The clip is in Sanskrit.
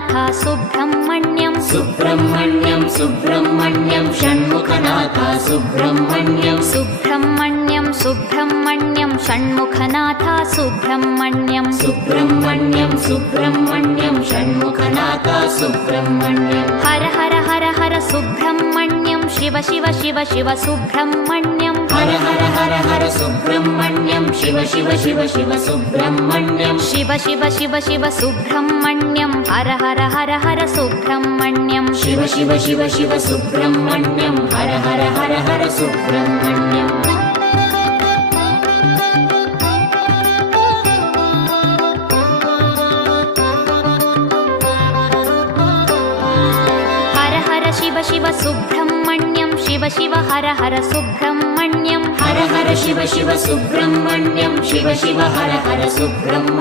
षण्मुखनाथ सुब्रह्मण्यं सुब्रह्मण्यं सुब्रह्मण्यं षण्मुखनाथ सुब्रह्मण्यं सुब्रह्मण्यं सुब्रह्मण्यं षण्मुखनाथ सुब्रह्मण्यं सुब्रह्मण्यं सुब्रह्मण्यं षण्मुखनाथ सुब्रह्मण्यं हर हर हर हर सुब्रह्मण्यं शिव शिव शिव शिव सुब्रह्मण्यं हर हर हर हर सुब्रह्मण्यं शिव शिव शिव शिव सुब्रह्मण्यं शिव शिव शिव शिव सुब्रह्मण्यं हर हर हर हर सुब्रह्मण्यं शिव शिव शिव शिव सुब्रह्मण्यं हर हर हर हर सुब्रह्मण्यं हर हर शिव शिव सुब्रह्मण्यं शिव शिव हर हर सुब्रह्मण्यं हर हर शिव शिव सुब्रह्मण्यं शिव शिव हर हर सुब्रह्मण्यं